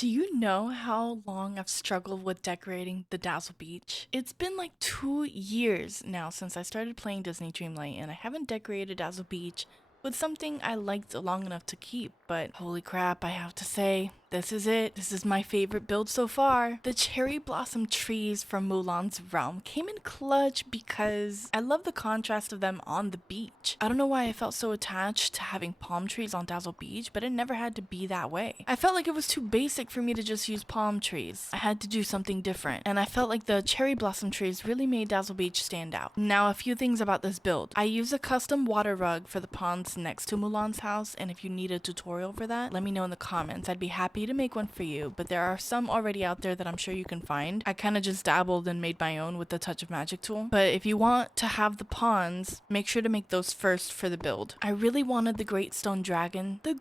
Do you know how long I've struggled with decorating the Dazzle Beach? It's been like 2 years now since I started playing Disney Dreamlight, and I haven't decorated Dazzle Beach with something I liked long enough to keep. But holy crap, I have to say, this is it. This is my favorite build so far. The cherry blossom trees from Mulan's realm came in clutch because I love the contrast of them on the beach. I don't know why I felt so attached to having palm trees on Dazzle Beach, but it never had to be that way. I felt like it was too basic for me to just use palm trees. I had to do something different, and I felt like the cherry blossom trees really made Dazzle Beach stand out. Now, a few things about this build. I use a custom water rug for the ponds next to Mulan's house, and if you need a tutorial for that, let me know in the comments. I'd be happy to make one for you, but there are some already out there that I'm sure you can find. I kind of just dabbled and made my own with the Touch of Magic tool. But if you want to have the ponds, make sure to make those first for the build. I really wanted the Great Stone Dragon, to be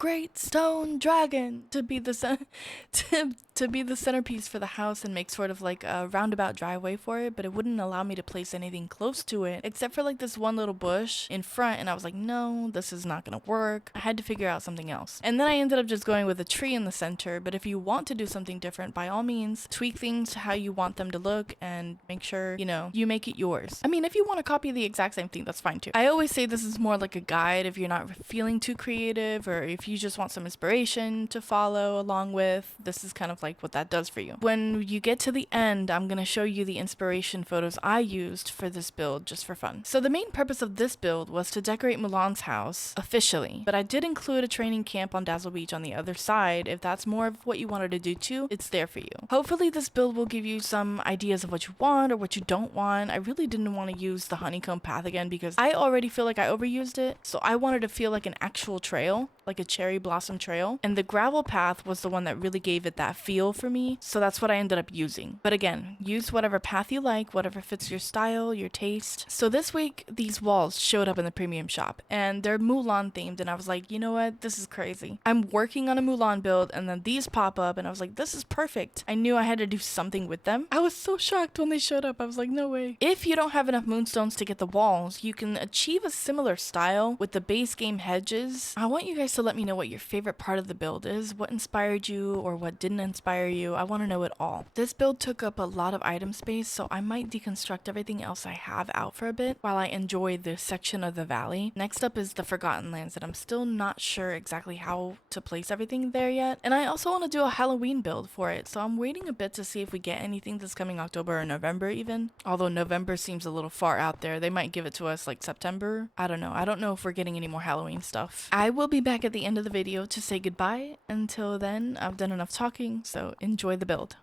the to be the centerpiece for the house and make sort of like a roundabout driveway for it, but it wouldn't allow me to place anything close to it except for like this one little bush in front, and I was like, no, this is not gonna work. I had to figure out something else. And then I ended up just going with a tree in the center, but if you want to do something different, by all means, tweak things to how you want them to look and make sure, you make it yours. I mean, if you want to copy the exact same thing, that's fine too. I always say this is more like a guide if you're not feeling too creative, or if you just want some inspiration to follow along with. This is kind of like what that does for you. When you get to the end, I'm gonna show you the inspiration photos I used for this build just for fun. So the main purpose of this build was to decorate Mulan's house officially, but I did include a training camp on Dazzle Beach on the other side. If that's more of what you wanted to do too, it's there for you. Hopefully this build will give you some ideas of what you want or what you don't want. I really didn't want to use the honeycomb path again because I already feel like I overused it, so I wanted to feel like an actual trail, like a cherry blossom trail, and the gravel path was the one that really gave it that feel for me, so that's what I ended up using. But again, use whatever path you like, whatever fits your style, your taste. So this week, these walls showed up in the premium shop, and they're Mulan themed, and I was like, you know what, this is crazy. I'm working on a Mulan build, and then these pop up, and I was like, this is perfect. I knew I had to do something with them. I was so shocked when they showed up. I was like, no way. If you don't have enough moonstones to get the walls, you can achieve a similar style with the base game hedges. I want you guys to let me know what your favorite part of the build is, what inspired you or what didn't inspire you. I want to know it all. This build took up a lot of item space, so I might deconstruct everything else I have out for a bit while I enjoy this section of the valley. Next up is the Forgotten Lands, and I'm still not sure exactly how to place everything there yet. And I also want to do a Halloween build for it, so I'm waiting a bit to see if we get anything this coming October or November even. Although November seems a little far out there. They might give it to us like September. I don't know. I don't know if we're getting any more Halloween stuff. I will be back at the end of the video to say goodbye. Until then, I've done enough talking, so enjoy the build.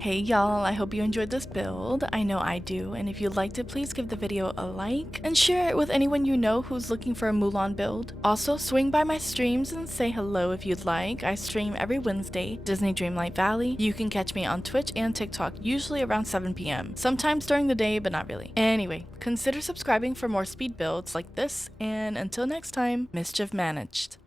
Hey y'all, I hope you enjoyed this build. I know I do, and if you liked it, please give the video a like and share it with anyone you know who's looking for a Mulan build. Also, swing by my streams and say hello if you'd like. I stream every Wednesday, Disney Dreamlight Valley. You can catch me on Twitch and TikTok, usually around 7 p.m. Sometimes during the day, but not really. Anyway, consider subscribing for more speed builds like this, and until next time, mischief managed.